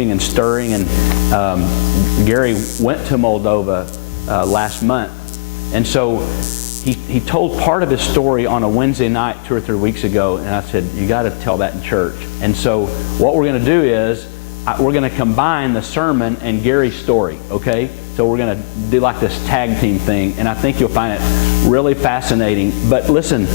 doing and stirring. And Gary went to Moldova last month. And so he told part of his story on a Wednesday night 2 or 3 weeks ago. And I said, you got to tell that in church. And so what we're going to do is we're going to combine the sermon and Gary's story, okay? So we're going to do like this tag team thing, and I think you'll find it really fascinating. But listen,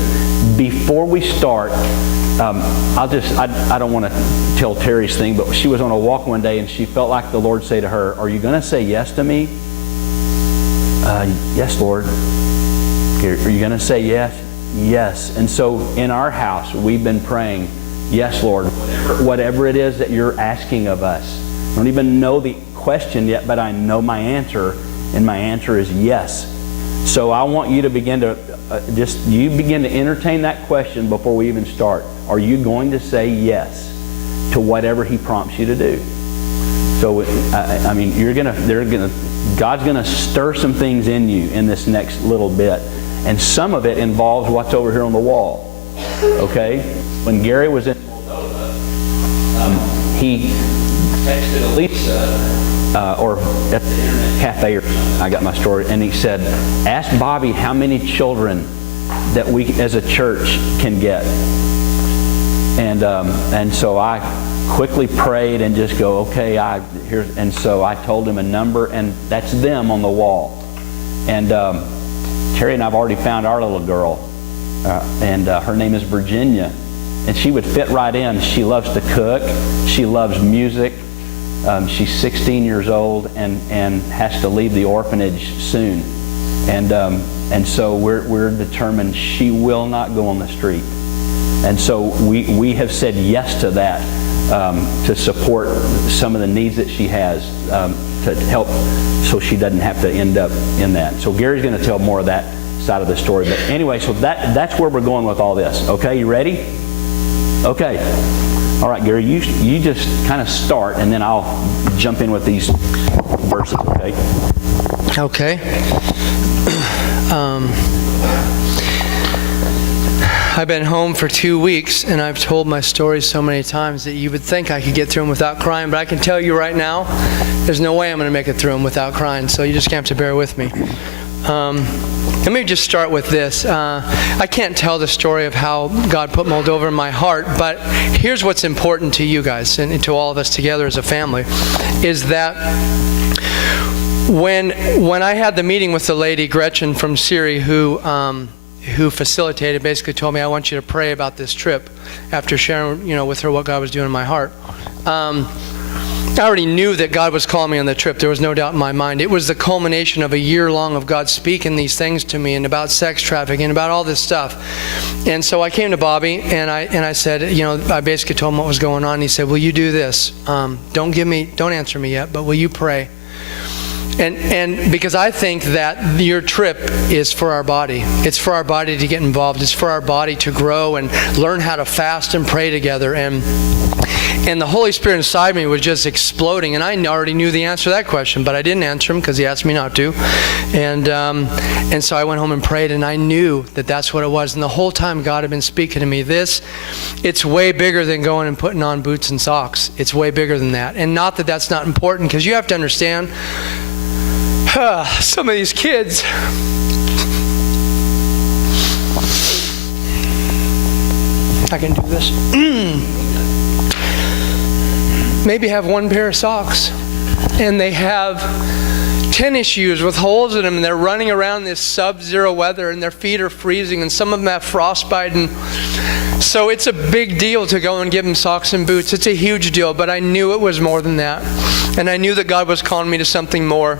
before we start, I don't want to tell Terry's thing, but she was on a walk one day and she felt like the Lord say to her, are you going to say yes to me? Yes, Lord. Are you going to say yes? Yes. And so in our house, we've been praying, yes, Lord, whatever it is that you're asking of us. I don't even know the question yet, but I know my answer, and my answer is yes. So I want you to begin to begin to entertain that question before we even start. Are you going to say yes to whatever He prompts you to do? So I mean, God's gonna stir some things in you in this next little bit, and some of it involves what's over here on the wall. Okay, when Gary was in Moldova, he texted Elisa. Or at the internet cafe, I got my story, and he said, ask Bobby how many children that we as a church can get. And so I quickly prayed and just go, okay, and so I told him a number, and that's them on the wall. And Terry and I have already found our little girl, and her name is Virginia, and she would fit right in. She loves to cook, she loves music. She's 16 years old and has to leave the orphanage soon, and so we're determined she will not go on the street, and so we have said yes to that, to support some of the needs that she has, to help so she doesn't have to end up in that. So Gary's going to tell more of that side of the story, but anyway, so that's where we're going with all this. Okay, you ready? Okay. All right, Gary, you just kind of start, and then I'll jump in with these verses, okay? Okay. I've been home for 2 weeks, and I've told my stories so many times that you would think I could get through them without crying, but I can tell you right now, there's no way I'm going to make it through them without crying, so you just have to bear with me. Let me just start with this. I can't tell the story of how God put Moldova in my heart, but here's what's important to you guys and to all of us together as a family, is that when I had the meeting with the lady, Gretchen from Syria, who facilitated, basically told me, I want you to pray about this trip, after sharing with her what God was doing in my heart. I already knew that God was calling me on the trip. There was no doubt in my mind. It was the culmination of a year long of God speaking these things to me, and about sex trafficking, and about all this stuff. And so I came to Bobby, and I said, I basically told him what was going on. He said, will you do this? Don't answer me yet, but will you pray? And because I think that your trip is for our body. It's for our body to get involved. It's for our body to grow and learn how to fast and pray together. And the Holy Spirit inside me was just exploding. And I already knew the answer to that question, but I didn't answer him because he asked me not to. And so I went home and prayed, and I knew that that's what it was. And the whole time God had been speaking to me, it's way bigger than going and putting on boots and socks. It's way bigger than that. And not that that's not important, because you have to understand, some of these kids, I can do this, maybe have one pair of socks, and they have tennis shoes with holes in them, and they're running around this sub-zero weather, and their feet are freezing, and some of them have frostbite, and so it's a big deal to go and give them socks and boots. It's a huge deal, but I knew it was more than that, and I knew that God was calling me to something more.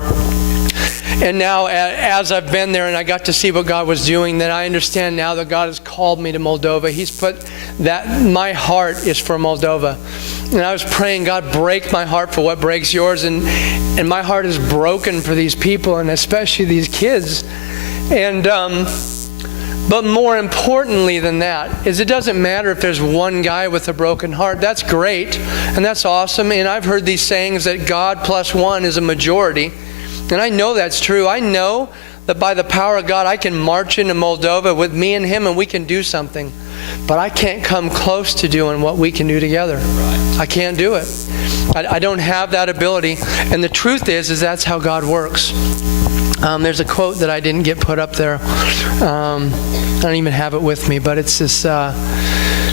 And now, as I've been there and I got to see what God was doing, then I understand now that God has called me to Moldova. He's put that my heart is for Moldova. And I was praying, God, break my heart for what breaks yours. And my heart is broken for these people, and especially these kids. And but more importantly than that is, it doesn't matter if there's one guy with a broken heart. That's great, and that's awesome. And I've heard these sayings that God plus one is a majority. And I know that's true. I know that by the power of God, I can march into Moldova with me and him, and we can do something. But I can't come close to doing what we can do together. Right. I can't do it. I don't have that ability. And the truth is that's how God works. There's a quote that I didn't get put up there. I don't even have it with me, but it's this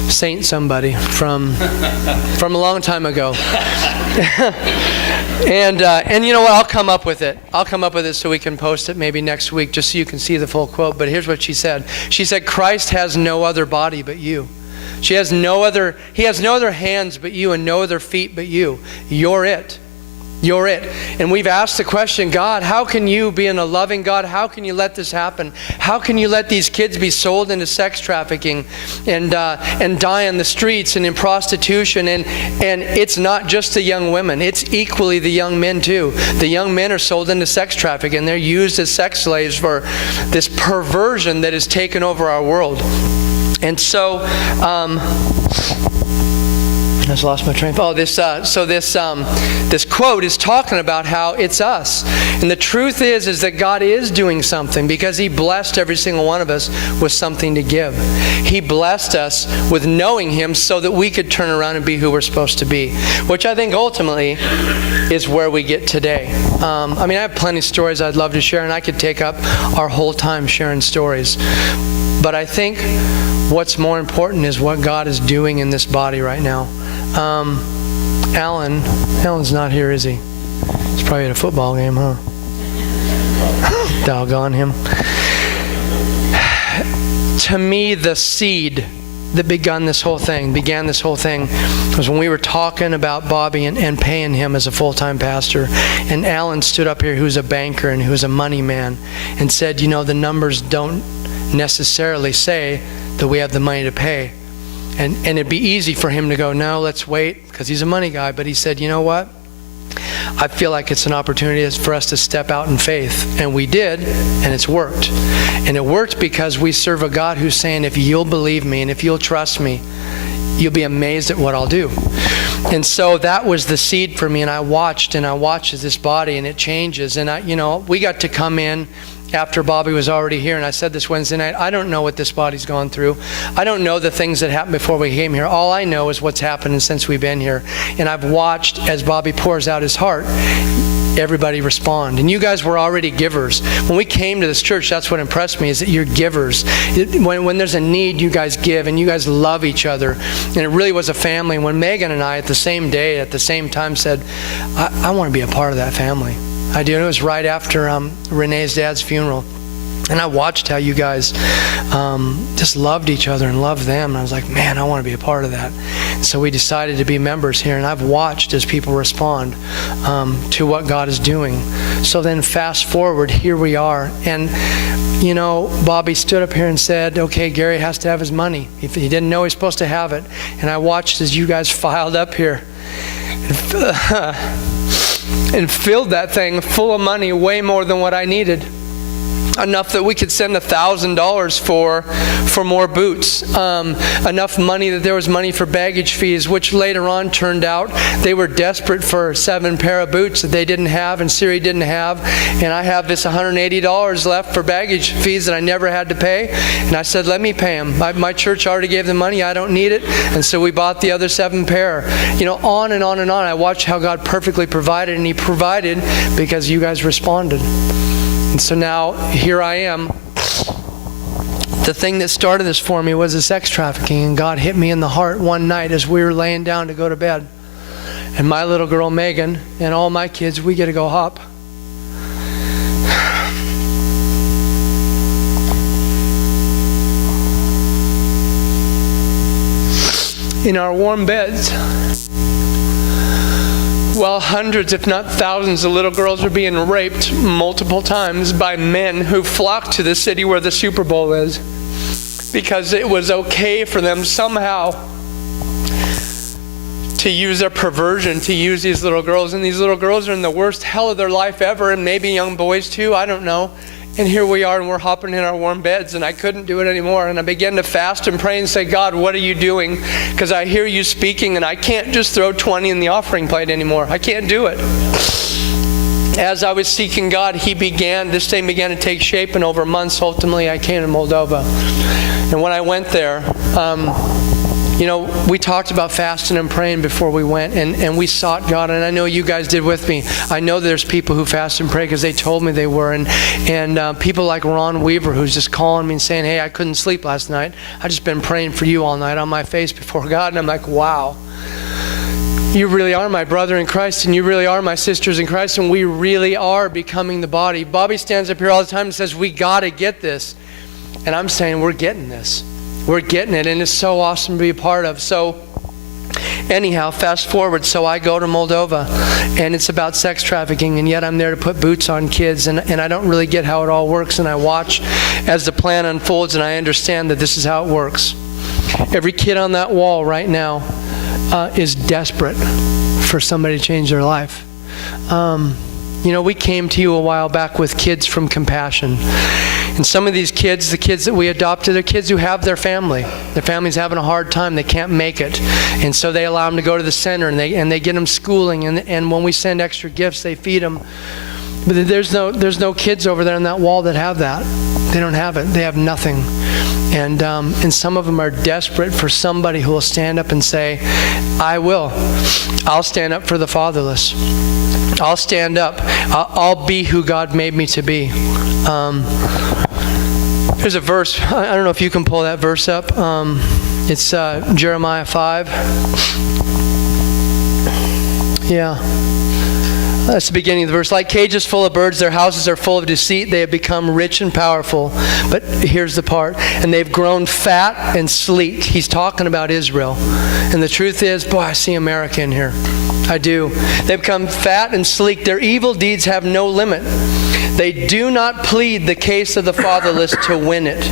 Saint somebody from a long time ago. And you know what? I'll come up with it. I'll come up with it so we can post it maybe next week, just so you can see the full quote. But here's what she said. She said, Christ has no other body but you. He has no other hands but you, and no other feet but you. You're it. You're it. And we've asked the question, God, how can you, being a loving God, how can you let this happen? How can you let these kids be sold into sex trafficking and die on the streets and in prostitution? And it's not just the young women. It's equally the young men too. The young men are sold into sex trafficking, and they're used as sex slaves for this perversion that has taken over our world. And so, I just lost my train of thought. This quote is talking about how it's us. And the truth is that God is doing something, because He blessed every single one of us with something to give. He blessed us with knowing Him so that we could turn around and be who we're supposed to be, which I think ultimately is where we get today. I have plenty of stories I'd love to share, and I could take up our whole time sharing stories. But I think what's more important is what God is doing in this body right now. Alan's not here, is he? He's probably at a football game, huh? Doggone him. To me, the seed that began this whole thing was when we were talking about Bobby and paying him as a full-time pastor. And Alan stood up here, who's a banker and who's a money man, and said, the numbers don't necessarily say that we have the money to pay. And it'd be easy for him to go, no, let's wait, because he's a money guy. But he said, you know what? I feel like it's an opportunity for us to step out in faith. And we did, and it's worked. And it worked because we serve a God who's saying, if you'll believe me and if you'll trust me, you'll be amazed at what I'll do. And so that was the seed for me. And I watched as this body, and it changes. And we got to come in after Bobby was already here, and I said this Wednesday night, I don't know what this body's gone through. I don't know the things that happened before we came here. All I know is what's happening since we've been here. And I've watched as Bobby pours out his heart, everybody respond. And you guys were already givers. When we came to this church, that's what impressed me, is that you're givers. When there's a need, you guys give, and you guys love each other. And it really was a family. When Megan and I, at the same day, at the same time, said, I want to be a part of that family. I do. And it was right after Renee's dad's funeral. And I watched how you guys just loved each other and loved them. And I was like, man, I want to be a part of that. And so we decided to be members here. And I've watched as people respond to what God is doing. So then fast forward, here we are. And, Bobby stood up here and said, okay, Gary has to have his money. If he didn't know he was supposed to have it. And I watched as you guys filed up here and filled that thing full of money, way more than what I needed. Enough that we could send $1,000 for more boots. Enough money that there was money for baggage fees, which later on turned out they were desperate for 7 pair of boots that they didn't have and Siri didn't have. And I have this $180 left for baggage fees that I never had to pay. And I said, let me pay them. My church already gave the money. I don't need it. And so we bought the other 7 pair. On and on and on. I watched how God perfectly provided, and He provided because you guys responded. And so now, here I am. The thing that started this for me was the sex trafficking, and God hit me in the heart one night as we were laying down to go to bed. And my little girl, Megan, and all my kids, we get to go hop. In our warm beds, while hundreds, if not thousands, of little girls are being raped multiple times by men who flock to the city where the Super Bowl is because it was okay for them somehow to use their perversion, to use these little girls. And these little girls are in the worst hell of their life ever, and maybe young boys too, I don't know. And here we are, and we're hopping in our warm beds, and I couldn't do it anymore. And I began to fast and pray and say, God, what are you doing? Because I hear you speaking, and I can't just throw 20 in the offering plate anymore. I can't do it. As I was seeking God, this thing began to take shape, and over months, ultimately, I came to Moldova. And when I went there, we talked about fasting and praying before we went, and we sought God, and I know you guys did with me. I know there's people who fast and pray because they told me they were, and people like Ron Weaver, who's just calling me and saying, hey, I couldn't sleep last night. I've just been praying for you all night on my face before God, and I'm like, wow. You really are my brother in Christ, and you really are my sisters in Christ, and we really are becoming the body. Bobby stands up here all the time and says, we got to get this. And I'm saying, we're getting this. We're getting it, and it's so awesome to be a part of. So anyhow, fast forward. So I go to Moldova, and it's about sex trafficking, and yet I'm there to put boots on kids, and I don't really get how it all works, and I watch as the plan unfolds, and I understand that this is how it works. Every kid on that wall right now is desperate for somebody to change their life. We came to you a while back with Kids from Compassion. And some of these kids, the kids that we adopted, are kids who have their family. Their family's having a hard time. They can't make it. And so they allow them to go to the center, and they get them schooling. And when we send extra gifts, they feed them. But there's no kids over there on that wall that have that. They don't have it. They have nothing. And some of them are desperate for somebody who will stand up and say, I will. I'll stand up for the fatherless. I'll stand up. I'll be who God made me to be. There's a verse. I don't know if you can pull that verse up. It's Jeremiah 5. Yeah. That's the beginning of the verse. Like cages full of birds, their houses are full of deceit. They have become rich and powerful. But here's the part. And they've grown fat and sleek. He's talking about Israel. And the truth is, boy, I see America in here. I do. They've become fat and sleek. Their evil deeds have no limit. They do not plead the case of the fatherless to win it.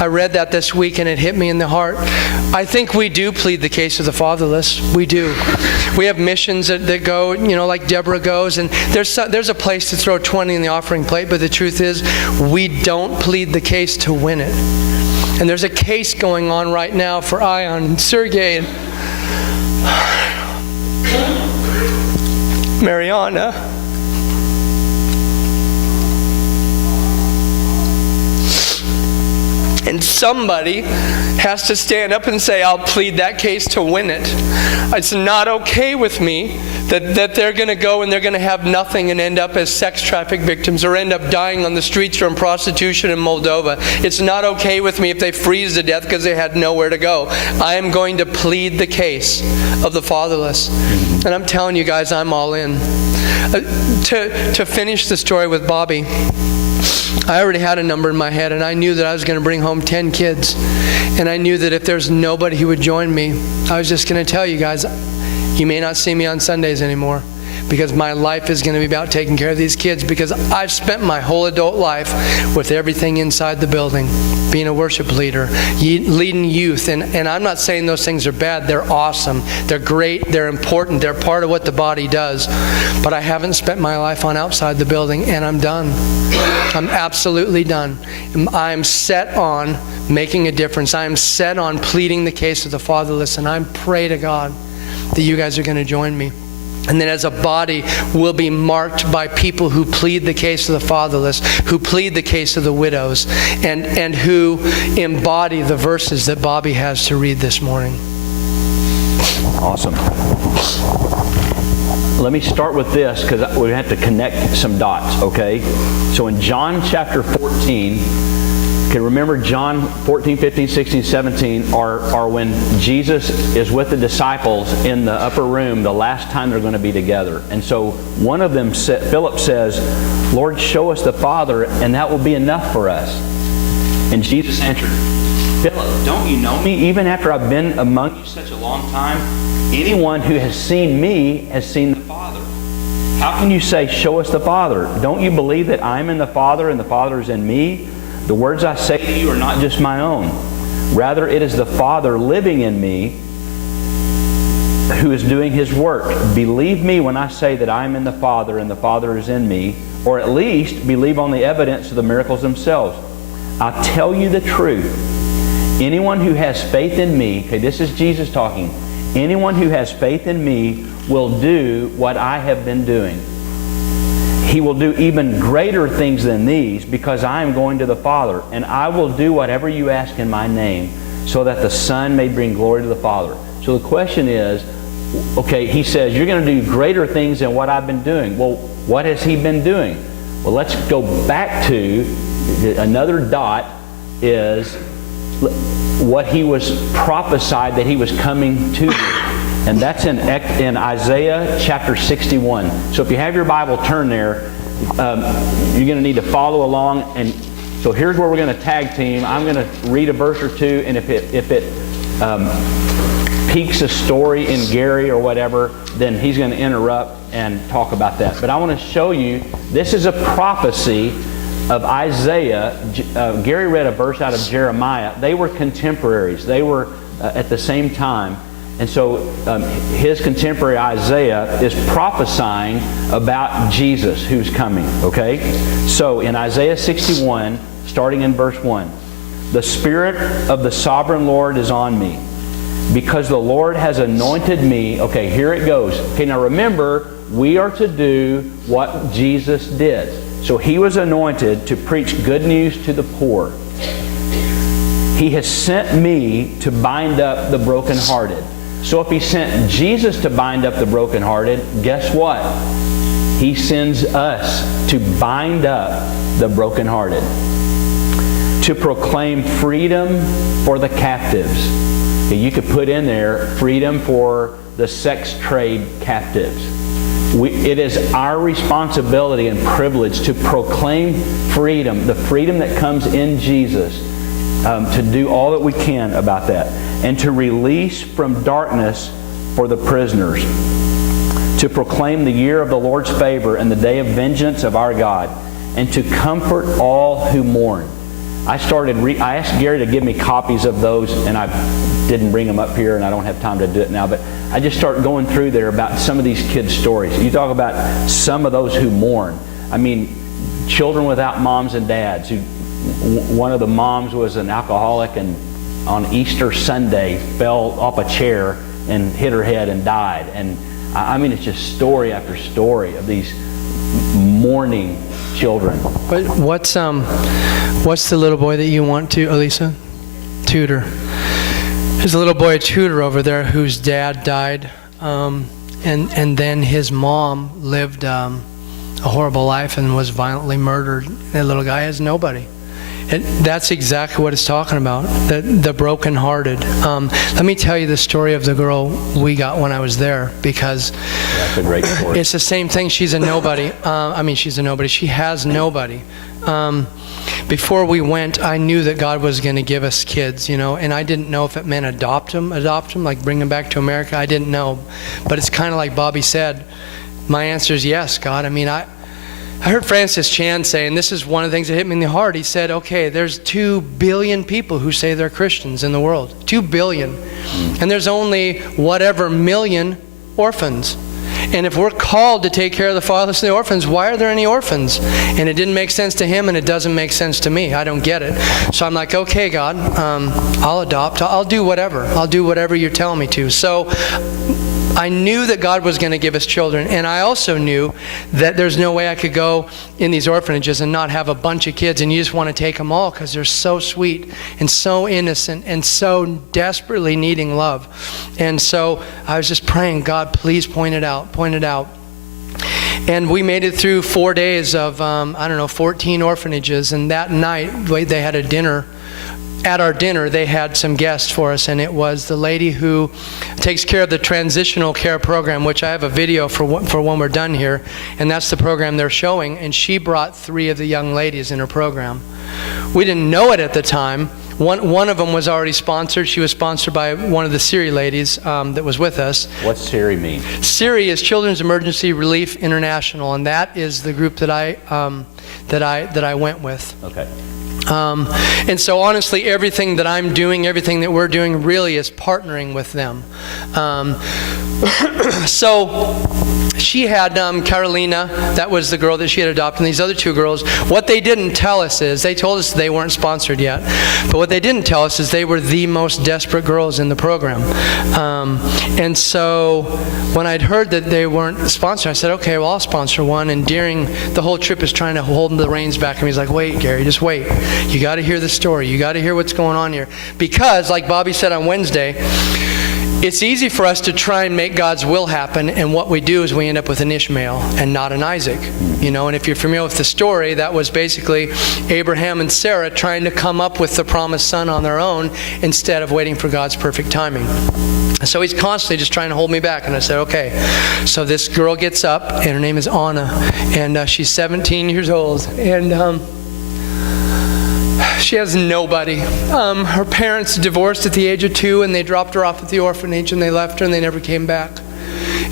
I read that this week and it hit me in the heart. I think we do plead the case of the fatherless. We do. We have missions that go, like Deborah goes, and there's a place to throw 20 in the offering plate, but the truth is we don't plead the case to win it. And there's a case going on right now for Ion and Sergey and Mariana. And somebody has to stand up and say, I'll plead that case to win it. It's not okay with me that they're going to go and they're going to have nothing and end up as sex traffic victims or end up dying on the streets from prostitution in Moldova. It's not okay with me if they freeze to death because they had nowhere to go. I am going to plead the case of the fatherless. And I'm telling you guys, I'm all in. To finish the story with Bobby, I already had a number in my head, and I knew that I was going to bring home 10 kids. And I knew that if there's nobody who would join me, I was just going to tell you guys, you may not see me on Sundays anymore, because my life is going to be about taking care of these kids, because I've spent my whole adult life with everything inside the building, being a worship leader, leading youth, and I'm not saying those things are bad. They're awesome. They're great. They're important. They're part of what the body does. But I haven't spent my life on outside the building, and I'm done. I'm absolutely done. I'm set on making a difference. I'm set on pleading the case of the fatherless, and I pray to God that you guys are going to join me. And then as a body, we'll be marked by people who plead the case of the fatherless, who plead the case of the widows, and who embody the verses that Bobby has to read this morning. Awesome. Let me start with this, because we have to connect some dots, okay? So in John chapter 14, okay, remember John 14, 15, 16, 17 are when Jesus is with the disciples in the upper room the last time they're going to be together. And so one of them, Philip says, Lord, show us the Father, and that will be enough for us. And Jesus answered, Philip, don't you know me? Even after I've been among you such a long time, anyone who has seen me has seen the Father. How can you say, show us the Father? Don't you believe that I'm in the Father and the Father is in me? The words I say to you are not just my own. Rather, it is the Father living in me who is doing His work. Believe me when I say that I am in the Father and the Father is in me, or at least believe on the evidence of the miracles themselves. I tell you the truth. Anyone who has faith in me, okay, this is Jesus talking, anyone who has faith in me will do what I have been doing. He will do even greater things than these, because I am going to the Father, and I will do whatever you ask in my name, so that the Son may bring glory to the Father. So the question is, okay, he says, you're going to do greater things than what I've been doing. Well, what has he been doing? Well, let's go back to another dot is what he was prophesied that he was coming to do. And that's in Isaiah chapter 61. So if you have your Bible, turn there. You're going to need to follow along. And so here's where we're going to tag team. I'm going to read a verse or two, and if it piques a story in Gary or whatever, then he's going to interrupt and talk about that. But I want to show you, this is a prophecy of Isaiah. Gary read a verse out of Jeremiah. They were contemporaries. They were at the same time. And so his contemporary Isaiah is prophesying about Jesus who's coming. Okay? So in Isaiah 61, starting in verse 1, the Spirit of the Sovereign Lord is on me, because the Lord has anointed me. Okay, here it goes. Okay, now remember, we are to do what Jesus did. So he was anointed to preach good news to the poor. He has sent me to bind up the brokenhearted. So if he sent Jesus to bind up the brokenhearted, guess what? He sends us to bind up the brokenhearted. To proclaim freedom for the captives. Okay, you could put in there freedom for the sex trade captives. It is our responsibility and privilege to proclaim freedom, the freedom that comes in Jesus, to do all that we can about that. And to release from darkness for the prisoners. To proclaim the year of the Lord's favor and the day of vengeance of our God. And to comfort all who mourn. I asked Gary to give me copies of those, and I didn't bring them up here, and I don't have time to do it now, but I just started going through there about some of these kids' stories. You talk about some of those who mourn. I mean, children without moms and dads. One of the moms was an alcoholic, and on Easter Sunday fell off a chair and hit her head and died. And I mean, it's just story after story of these mourning children. What's the little boy that you want to, Elisa? Tudor. There's a little boy, Tudor, over there whose dad died, and then his mom lived a horrible life and was violently murdered. That little guy has nobody. That's exactly what it's talking about, the brokenhearted. Let me tell you the story of the girl we got when I was there, because that's a great story. It's the same thing. She's a nobody. She's a nobody. She has nobody. Before we went, I knew that God was going to give us kids, and I didn't know if it meant adopt them, like bring them back to America. I didn't know. But it's kind of like Bobby said, my answer is yes, God. I heard Francis Chan say, and this is one of the things that hit me in the heart, he said, okay, there's 2 billion people who say they're Christians in the world. 2 billion. And there's only whatever million orphans. And if we're called to take care of the fatherless and the orphans, why are there any orphans? And it didn't make sense to him, and it doesn't make sense to me. I don't get it. So I'm like, okay, God, I'll adopt. I'll do whatever. I'll do whatever you're telling me to. So I knew that God was going to give us children, and I also knew that there's no way I could go in these orphanages and not have a bunch of kids, and you just want to take them all because they're so sweet and so innocent and so desperately needing love. And so I was just praying, God, please point it out. And we made it through 4 days of, 14 orphanages, and that night they had a dinner. At our dinner, they had some guests for us, and it was the lady who takes care of the transitional care program, which I have a video for when we're done here, and that's the program they're showing, and she brought 3 of the young ladies in her program. We didn't know it at the time. One of them was already sponsored. She was sponsored by one of the CRI ladies that was with us. What's CRI mean? CRI is Children's Emergency Relief International, and that is the group that I went with. Okay. And so honestly, everything that I'm doing, everything that we're doing really is partnering with them. So she had Carolina, that was the girl that she had adopted, and these other 2 girls. What they didn't tell us is, they told us they weren't sponsored yet, but what they didn't tell us is they were the most desperate girls in the program. And so when I'd heard that they weren't sponsored, I said, okay, well, I'll sponsor one. And during the whole trip is trying to hold the reins back, and he's like, wait, Gary, just wait. You got to hear the story. You got to hear what's going on here. Because, like Bobby said on Wednesday, it's easy for us to try and make God's will happen, and what we do is we end up with an Ishmael and not an Isaac. And if you're familiar with the story, that was basically Abraham and Sarah trying to come up with the promised son on their own instead of waiting for God's perfect timing. So he's constantly just trying to hold me back. And I said, okay. So this girl gets up, and her name is Anna, and she's 17 years old. And she has nobody. Her parents divorced at the age of 2, and they dropped her off at the orphanage, and they left her, and they never came back.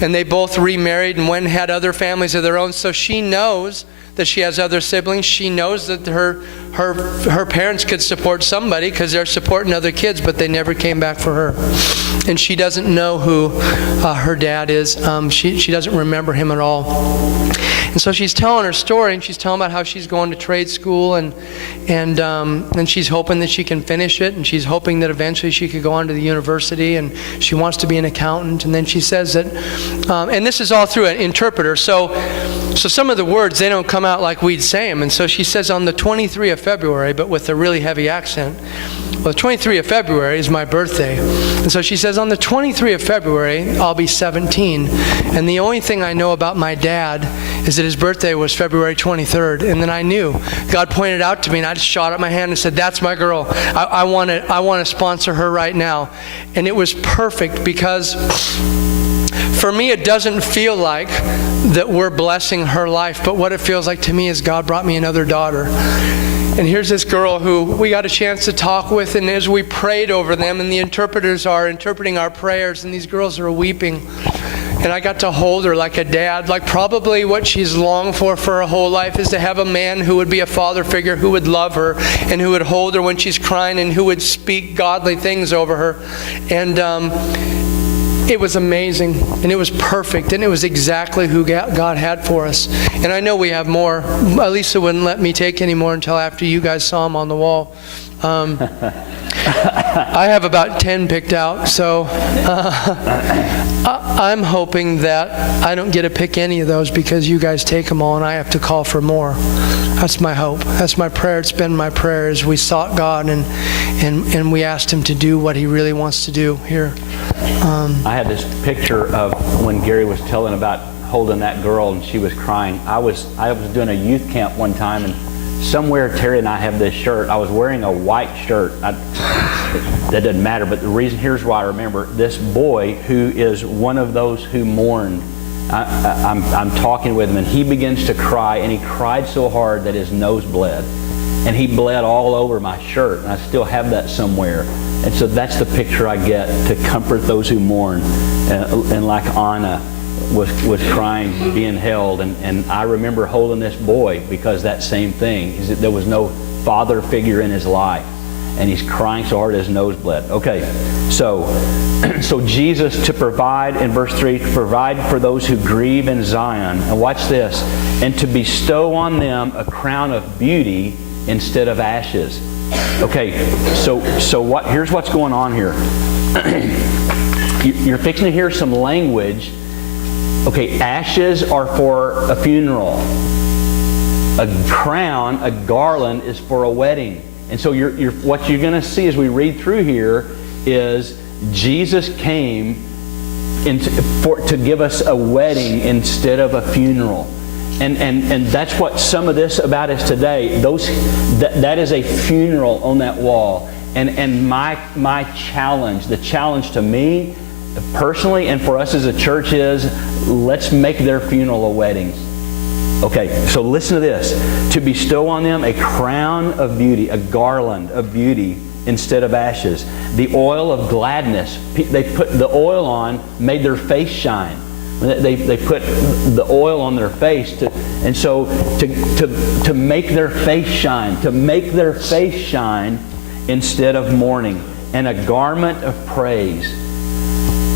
And they both remarried and went and had other families of their own. So she knows that she has other siblings. She knows that her parents could support somebody because they're supporting other kids, but they never came back for her. And she doesn't know who her dad is. She doesn't remember him at all. And so she's telling her story, and she's telling about how she's going to trade school, and she's hoping that she can finish it, and she's hoping that eventually she could go on to the university, and she wants to be an accountant. And then she says that, and this is all through an interpreter, so some of the words, they don't come out like we'd say them. And so she says on the 23rd of February, but with a really heavy accent, well, the 23rd of February is my birthday. And so she says, on the 23rd of February, I'll be 17. And the only thing I know about my dad is that his birthday was February 23rd. And then I knew. God pointed out to me, and I just shot up my hand and said, that's my girl. I want to sponsor her right now. And it was perfect because for me, it doesn't feel like that we're blessing her life. But what it feels like to me is God brought me another daughter. And here's this girl who we got a chance to talk with, and as we prayed over them, and the interpreters are interpreting our prayers, and these girls are weeping. And I got to hold her like a dad. Like probably what she's longed for her whole life is to have a man who would be a father figure, who would love her, and who would hold her when she's crying, and who would speak godly things over her. And it was amazing, and it was perfect, and it was exactly who God had for us. And I know we have more. Lisa wouldn't let me take any more until after you guys saw them on the wall. I have about 10 picked out, so I'm hoping that I don't get to pick any of those because you guys take them all and I have to call for more. That's my hope. That's my prayer. It's been my prayer as we sought God and we asked Him to do what He really wants to do here. I had this picture of when Gary was telling about holding that girl and she was crying. I was doing a youth camp one time, and somewhere Terry and I have this shirt. I was wearing a white shirt. That doesn't matter, but the reason, here's why I remember. This boy who is one of those who mourned, I'm talking with him, and he begins to cry, and he cried so hard that his nose bled. And he bled all over my shirt, and I still have that somewhere. And so that's the picture I get to comfort those who mourn. And like Anna was crying, being held, and I remember holding this boy because that same thing. There was no father figure in his life, and he's crying so hard his nose bled. Okay, so Jesus to provide, in verse 3, to provide for those who grieve in Zion. And watch this. And to bestow on them a crown of beauty instead of ashes. Okay, so what? Here's what's going on here. You're fixing to hear some language. Okay, ashes are for a funeral. A crown, a garland, is for a wedding. And so what you're going to see as we read through here is Jesus came to give us a wedding instead of a funeral. And that's what some of this about is today. That is a funeral on that wall. And my challenge, the challenge to me personally and for us as a church is, let's make their funeral a wedding. Okay, so listen to this. To bestow on them a crown of beauty, a garland of beauty instead of ashes. The oil of gladness. They put the oil on, made their face shine. They put the oil on their face to make their face shine, instead of mourning, and a garment of praise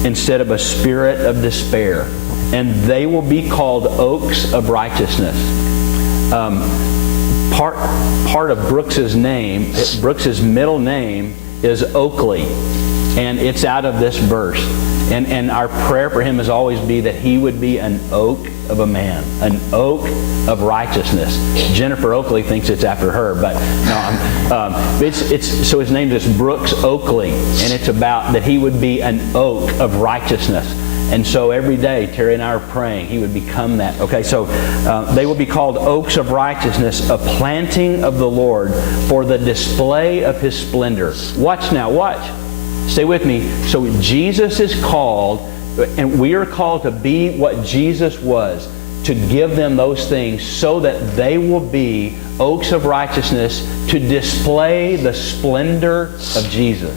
instead of a spirit of despair. And they will be called oaks of righteousness. Part of Brooks's name, Brooks's middle name is Oakley, and it's out of this verse. And our prayer for him is always be that he would be an oak of a man, an oak of righteousness. Jennifer Oakley thinks it's after her, but no. So his name is Brooks Oakley, and it's about that he would be an oak of righteousness. And so every day, Terry and I are praying he would become that. Okay, so they will be called oaks of righteousness, a planting of the Lord for the display of his splendor. Watch now, watch. Stay with me. So Jesus is called, and we are called to be what Jesus was, to give them those things so that they will be oaks of righteousness to display the splendor of Jesus.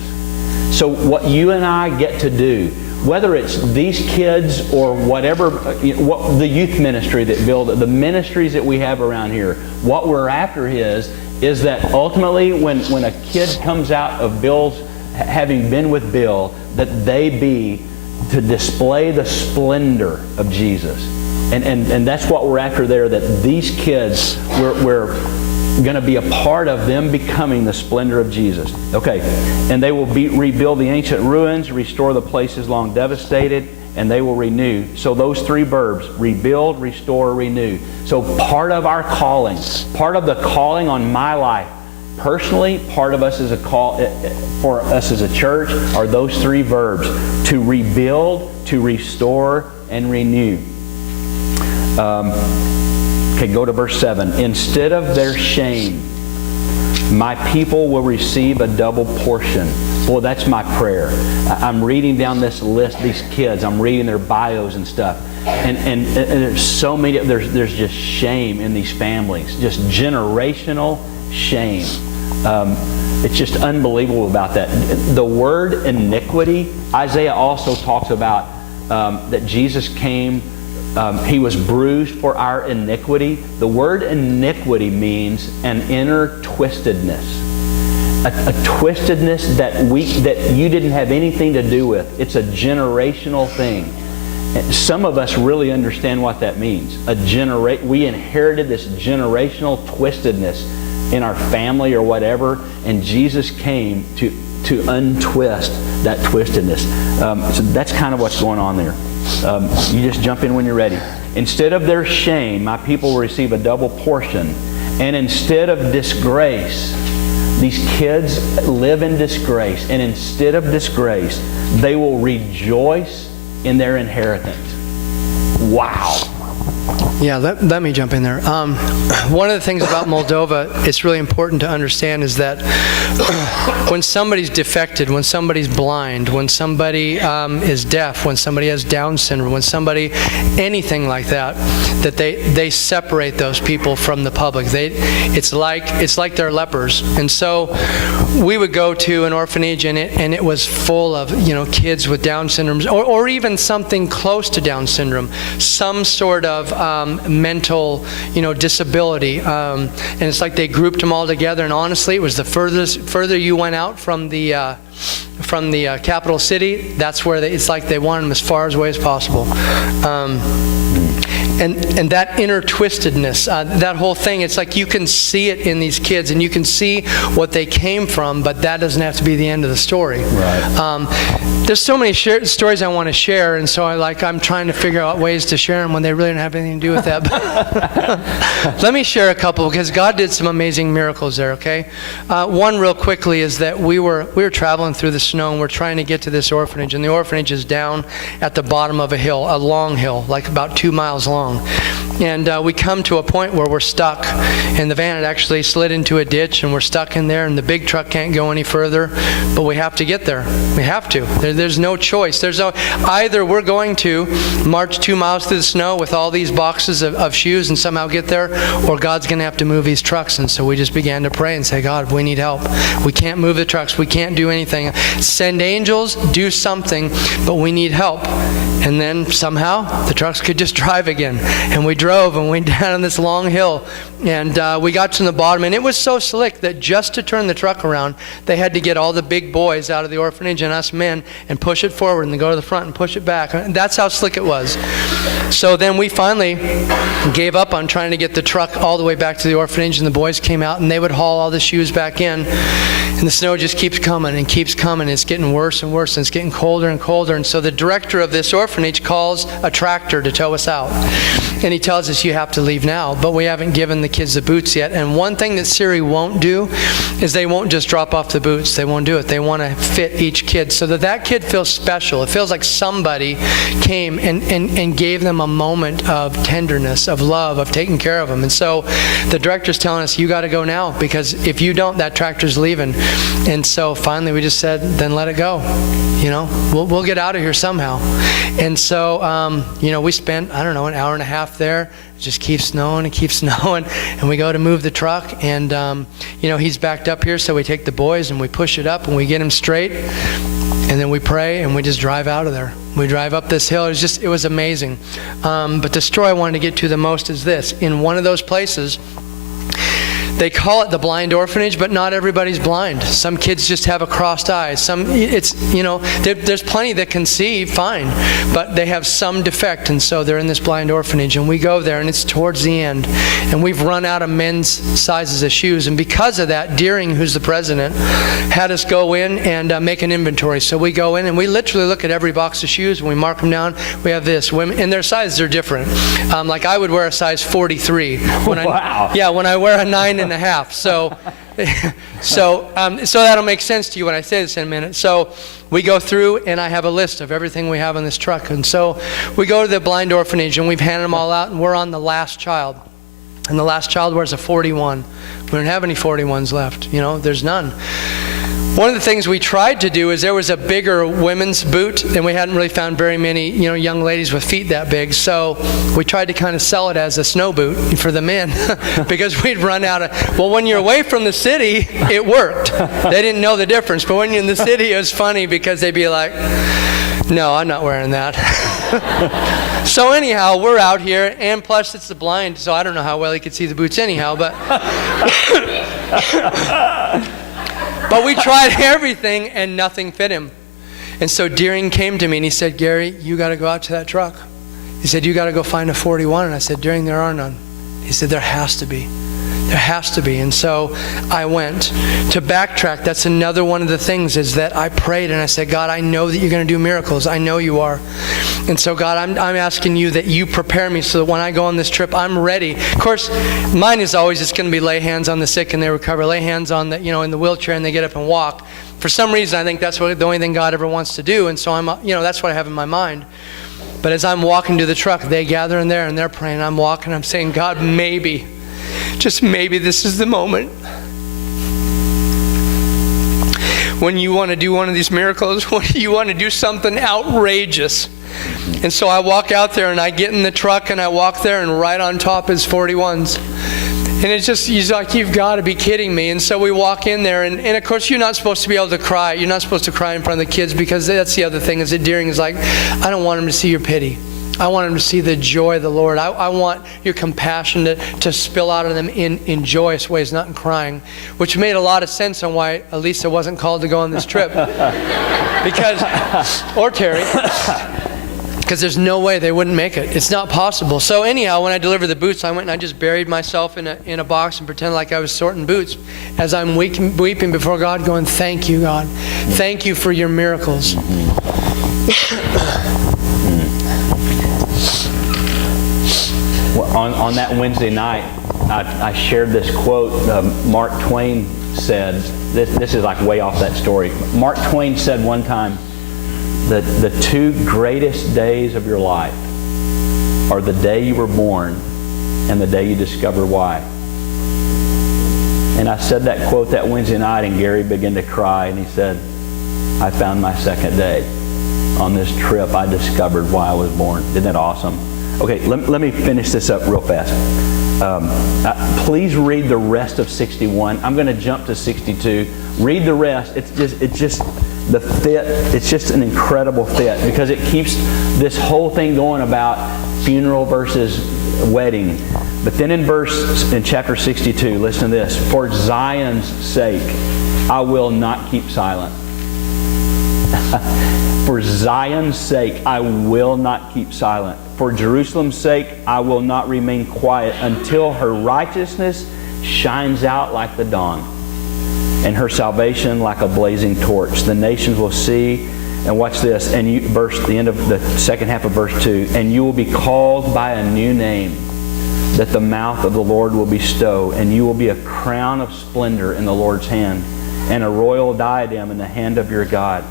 So what you and I get to do, whether it's these kids or whatever, what the youth ministry that build, the ministries that we have around here, what we're after is that ultimately when a kid comes out of Bill's, having been with Bill, that they be to display the splendor of Jesus. And that's what we're after there, that these kids, we're going to be a part of them becoming the splendor of Jesus. Okay, and they will rebuild the ancient ruins, restore the places long devastated, and they will renew. So those three verbs, rebuild, restore, renew. So part of our calling, part of the calling on my life, personally, part of us as a call for us as a church are those three verbs: to rebuild, to restore, and renew. Okay, go to verse 7. Instead of their shame, my people will receive a double portion. Boy, that's my prayer. I'm reading down this list, these kids. I'm reading their bios and stuff. And there's so many, there's just shame in these families. Just generational shame. It's just unbelievable about that. The word iniquity, Isaiah also talks about that Jesus came, he was bruised for our iniquity. The word iniquity means an inner twistedness. A twistedness that you didn't have anything to do with. It's a generational thing. And some of us really understand what that means. We inherited this generational twistedness in our family or whatever, and Jesus came to untwist that twistedness. So that's kind of what's going on there. You just jump in when you're ready. Instead of their shame, my people will receive a double portion. And instead of disgrace, these kids live in disgrace. And instead of disgrace, they will rejoice in their inheritance. Wow. Yeah, let me jump in there. One of the things about Moldova, it's really important to understand is that when somebody's defected, when somebody's blind, when somebody is deaf, when somebody has Down syndrome, when somebody, anything like that, that they separate those people from the public. It's like they're lepers. And so we would go to an orphanage and it was full of kids with Down syndromes or even something close to Down syndrome, some sort of mental disability, and it's like they grouped them all together, and honestly it was the further you went out from the capital city, that's where it's like they wanted them as far away as possible. And that inner twistedness, that whole thing, it's like you can see it in these kids and you can see what they came from, but that doesn't have to be the end of the story. Right. There's so many stories I want to share, and so I'm trying to figure out ways to share them when they really don't have anything to do with that. Let me share a couple, because God did some amazing miracles there, okay? One real quickly is that we were traveling through the snow and we're trying to get to this orphanage, and the orphanage is down at the bottom of a hill, a long hill, like about 2 miles long. And we come to a point where we're stuck, and the van had actually slid into a ditch, and we're stuck in there, and the big truck can't go any further, but we have to get there. We have to. There's no choice. Either we're going to march 2 miles through the snow with all these boxes of shoes and somehow get there, or God's going to have to move these trucks. And so we just began to pray and say, God, we need help. We can't move the trucks. We can't do anything. Send angels, do something, but we need help. And then somehow the trucks could just drive again. And we drove drove and went down on this long hill, and we got to the bottom, and it was so slick that just to turn the truck around, they had to get all the big boys out of the orphanage and us men and push it forward and then go to the front and push it back. And that's how slick it was. So then we finally gave up on trying to get the truck all the way back to the orphanage, and the boys came out and they would haul all the shoes back in, and the snow just keeps coming and keeps coming. It's getting worse and worse, and it's getting colder and colder. And so the director of this orphanage calls a tractor to tow us out, and he tells us, you have to leave now, but we haven't given the kids the boots yet. And one thing that Siri won't do is they won't just drop off the boots. They won't do it. They want to fit each kid so that that kid feels special. It feels like somebody came and gave them a moment of tenderness, of love, of taking care of them. And so the director's telling us, you got to go now, because if you don't, that tractor's leaving. And so finally we just said, then let it go. You know, we'll get out of here somehow. And so, you know, we spent, I don't know, an hour and a half there. It just keeps snowing and keeps snowing. And we go to move the truck, and, you know, he's backed up here, so we take the boys and we push it up and we get him straight. And then we pray and we just drive out of there. We drive up this hill. It was amazing. But the story I wanted to get to the most is this. In one of those places, they call it the blind orphanage, but not everybody's blind. Some kids just have a crossed eye. There's plenty that can see fine, but they have some defect, and so they're in this blind orphanage. And we go there, and it's towards the end, and we've run out of men's sizes of shoes. And because of that, Deering, who's the president, had us go in and make an inventory. So we go in, and we literally look at every box of shoes, and we mark them down. We have this. Women, and their sizes are different. Like I would wear a size 43. Wow. When I wear a 9.5. So that'll make sense to you when I say this in a minute. So we go through, and I have a list of everything we have on this truck. And so we go to the blind orphanage, and we've handed them all out, and we're on the last child. And the last child wears a 41. We don't have any 41s left. You know, there's none. One of the things we tried to do is there was a bigger women's boot, and we hadn't really found very many, young ladies with feet that big. So we tried to kind of sell it as a snow boot for the men because we'd run out of. Well, when you're away from the city, it worked. They didn't know the difference, but when you're in the city, it was funny because they'd be like, "No, I'm not wearing that." So anyhow, we're out here, and plus it's the blind, so I don't know how well he could see the boots anyhow, but. But we tried everything, and nothing fit him. And so Deering came to me, and he said, "Gary, you got to go out to that truck." He said, "You got to go find a 41. And I said, "Deering, there are none." He said, "There has to be. There has to be." And so I went. To backtrack, that's another one of the things is that I prayed, and I said, "God, I know that you're going to do miracles. I know you are. And so, God, I'm asking you that you prepare me so that when I go on this trip, I'm ready." Of course, mine is always just going to be lay hands on the sick and they recover, lay hands on the, in the wheelchair and they get up and walk. For some reason, I think that's the only thing God ever wants to do. And so that's what I have in my mind. But as I'm walking to the truck, they gather in there and they're praying. I'm walking, I'm saying, "God, maybe, just maybe this is the moment when you want to do one of these miracles, when you want to do something outrageous." And so I walk out there and I get in the truck and I walk there, and right on top is 41s. And it's just, he's like, "You've got to be kidding me." And so we walk in there, and of course you're not supposed to be able to cry. You're not supposed to cry in front of the kids, because that's the other thing is that Deering is like, "I don't want him to see your pity. I want him to see the joy of the Lord. I want your compassion to spill out of them in joyous ways, not in crying," which made a lot of sense on why Elisa wasn't called to go on this trip. Or Terry. Because there's no way they wouldn't make it. It's not possible. So anyhow, when I delivered the boots, I went and I just buried myself in a box and pretended like I was sorting boots as I'm weeping before God, going, "Thank you, God. Thank you for your miracles." Well, on that Wednesday night, I shared this quote Mark Twain said. This is like way off that story. Mark Twain said one time, the two greatest days of your life are the day you were born and the day you discover why. And I said that quote that Wednesday night, and Gary began to cry, and he said, "I found my second day. On this trip, I discovered why I was born." Isn't that awesome? Okay, let me finish this up real fast. Please read the rest of 61. I'm going to jump to 62. Read the rest. It's just the fit. It's just an incredible fit, because it keeps this whole thing going about funeral versus wedding. But then in chapter 62, listen to this. For Zion's sake, I will not keep silent. For Zion's sake, I will not keep silent. For Jerusalem's sake, I will not remain quiet until her righteousness shines out like the dawn, and her salvation like a blazing torch. The nations will see, and watch this, and the end of the second half of verse 2, and you will be called by a new name that the mouth of the Lord will bestow, and you will be a crown of splendor in the Lord's hand, and a royal diadem in the hand of your God.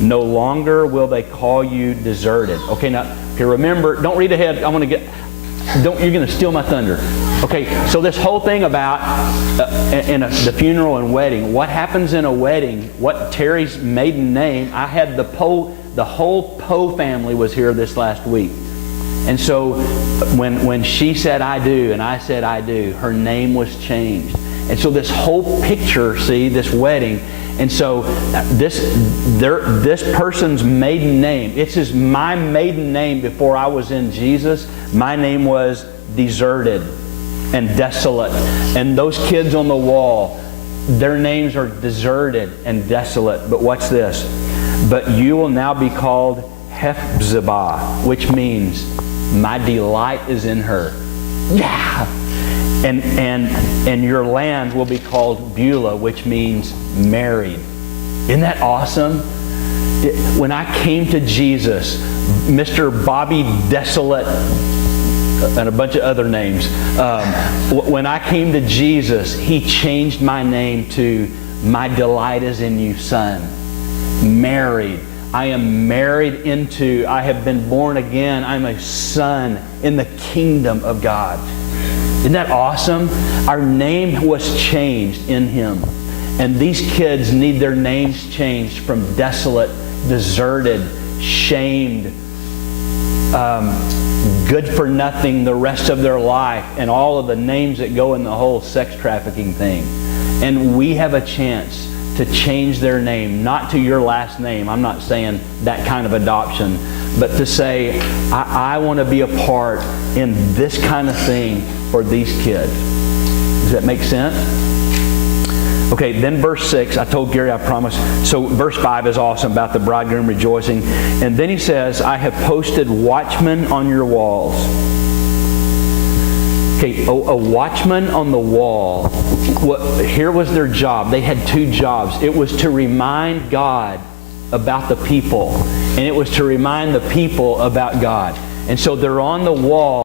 No longer will they call you deserted. Okay, now, here, remember, don't read ahead. You're going to steal my thunder. Okay, so this whole thing about the funeral and wedding, what happens in a wedding, what Terry's maiden name, I had the whole Poe family was here this last week. And so when she said I do and I said I do, her name was changed. And so this whole picture, see, this wedding, and so this person's maiden name, it's my maiden name before I was in Jesus. My name was deserted and desolate. And those kids on the wall, their names are deserted and desolate. But watch this. But you will now be called Hephzibah, which means my delight is in her. Yeah! And your land will be called Beulah, which means married. Isn't that awesome? When I came to Jesus, Mr. Bobby Desolate, and a bunch of other names, when I came to Jesus, He changed my name to My Delight is in You, Son. Married. I am married into, I have been born again. I'm a son in the kingdom of God. Isn't that awesome? Our name was changed in Him. And these kids need their names changed from desolate, deserted, shamed, good for nothing the rest of their life, and all of the names that go in the whole sex trafficking thing. And we have a chance to change their name, not to your last name. I'm not saying that kind of adoption, but to say, I want to be a part in this kind of thing for these kids. Does that make sense? Okay, then verse 6, I told Gary I promised. So verse 5 is awesome about the bridegroom rejoicing. And then he says, I have posted watchmen on your walls. Okay, a watchman on the wall, here was their job. They had two jobs. It was to remind God about the people, and it was to remind the people about God. And so they're on the wall.